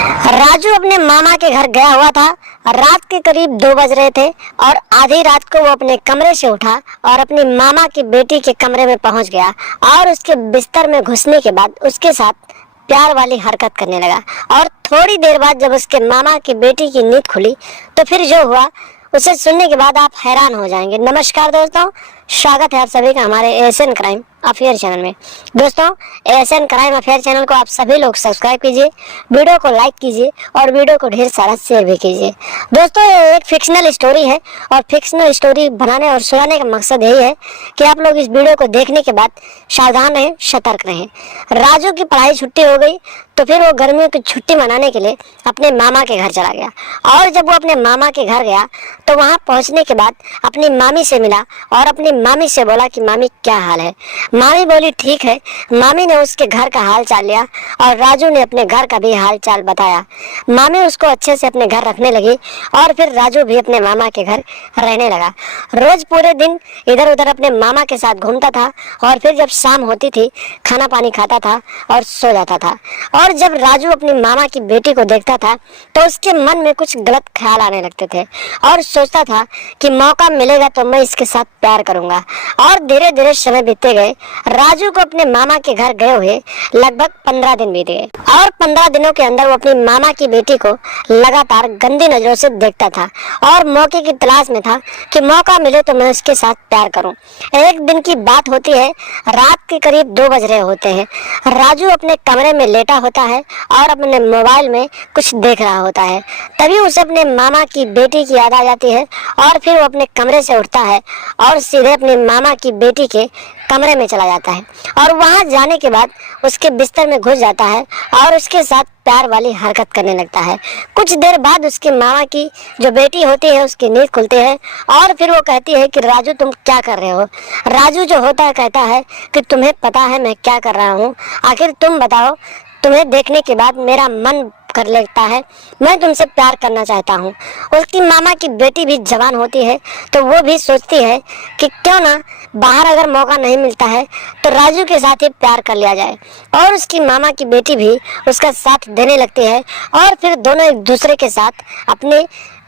राजू अपने मामा के घर गया हुआ था। रात के करीब 2 बज रहे थे और आधी रात को वो अपने कमरे से उठा और अपनी मामा की बेटी के कमरे में पहुंच गया और उसके बिस्तर में घुसने के बाद उसके साथ प्यार वाली हरकत करने लगा। और थोड़ी देर बाद जब उसके मामा की बेटी की नींद खुली तो फिर जो हुआ उसे सुनने के बाद आप हैरान हो जाएंगे। नमस्कार दोस्तों, स्वागत है आप सभी का हमारे एएसएन क्राइम अफेयर चैनल में। दोस्तों, एएसएन क्राइम अफेयर चैनल को आप सभी लोग सब्सक्राइब कीजिए, वीडियो को लाइक कीजिए और वीडियो को ढेर सारा शेयर भी कीजिए। दोस्तों, ये एक फिक्शनल स्टोरी है और फिक्शनल स्टोरी बनाने और सुनाने का मकसद यही है कि आप लोग इस वीडियो को देखने के बाद सावधान रहें, सतर्क रहें। राजू की पढ़ाई छुट्टी हो गई तो फिर वो गर्मियों की छुट्टी मनाने के लिए अपने मामा के घर चला गया। और जब वो अपने मामा के घर गया तो वहां पहुंचने के बाद अपनी मामी से मिला और अपनी मामी से बोला कि मामी क्या हाल है। मामी बोली ठीक है। मामी ने उसके घर का हाल चाल लिया और राजू ने अपने घर का भी हाल चाल बताया। मामी उसको अच्छे से अपने घर रखने लगी और फिर राजू भी अपने मामा के घर रहने लगा। रोज पूरे दिन इधर उधर अपने मामा के साथ घूमता था और फिर जब शाम होती थी खाना पानी खाता था और सो जाता था। और जब राजू अपनी मामा की बेटी को देखता था तो उसके मन में कुछ गलत ख्याल आने लगते थे और सोचता था कि मौका मिलेगा तो मैं इसके साथ प्यार करूंगा। और धीरे धीरे समय बीतते गए। राजू को अपने मामा के घर गए हुए लगभग 15 दिन बीत गए और 15 दिनों के अंदर वो अपनी मामा की बेटी को लगातार गंदी नजरों से देखता था और मौके की तलाश में था कि मौका मिले तो मैं उसके साथ प्यार करूं। एक दिन की बात होती है, रात के करीब 2 बज रहे होते हैं। राजू अपने कमरे में लेटा होता है और अपने मोबाइल में कुछ देख रहा होता है। तभी उसे अपने मामा की बेटी की याद आ जाती है और फिर वो अपने कमरे से उठता है और सीधे अपने मामा की बेटी के कमरे में चला जाता है और वहां जाने के बाद उसके बिस्तर में घुस जाता है और उसके साथ प्यार वाली हरकत करने लगता है। कुछ देर बाद उसके मामा की जो बेटी होती है उसकी नींद खुलती है और फिर वो कहती है कि राजू तुम क्या कर रहे हो। राजू जो होता है कहता है कि तुम्हें पता है मैं क्या कर रहा हूँ, आखिर तुम बताओ। तुम्हें देखने के बाद मेरा मन कर लेता है, मैं तुमसे प्यार करना चाहता हूँ। उसकी मामा की बेटी भी जवान होती है तो वो भी सोचती है कि क्यों ना बाहर अगर मौका नहीं मिलता है तो राजू के साथ ही प्यार कर लिया जाए। और उसकी मामा की बेटी भी उसका साथ देने लगती है और फिर दोनों एक दूसरे के साथ अपने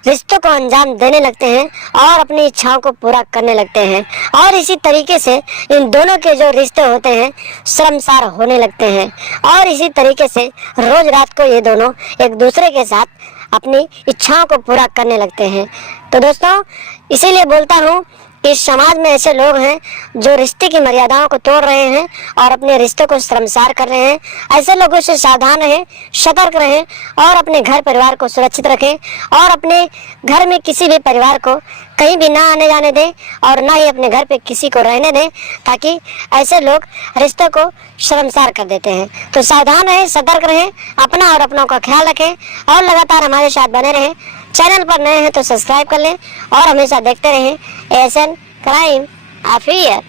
रिश्तों को अंजाम देने लगते हैं और अपनी इच्छाओं को पूरा करने लगते हैं। और इसी तरीके से इन दोनों के जो रिश्ते होते हैं शर्मसार होने लगते हैं और इसी तरीके से रोज रात को ये दोनों एक दूसरे के साथ अपनी इच्छाओं को पूरा करने लगते हैं। तो दोस्तों, इसीलिए बोलता हूँ इस समाज में ऐसे लोग हैं जो रिश्ते की मर्यादाओं को तोड़ रहे हैं और अपने रिश्तों को शर्मसार कर रहे हैं। ऐसे लोगों से सावधान रहें, सतर्क रहें और अपने घर परिवार को सुरक्षित रखें और अपने घर में किसी भी परिवार को कहीं भी ना आने जाने दें और ना ही अपने घर पे किसी को रहने दें, ताकि ऐसे लोग रिश्तों को शर्मसार कर देते हैं। तो सावधान रहें, सतर्क रहें, अपना और अपनों का ख्याल रखें और लगातार हमारे साथ बने रहें। चैनल पर नए हैं तो सब्सक्राइब कर लें और हमेशा देखते रहें एएसएन क्राइम अफेयर।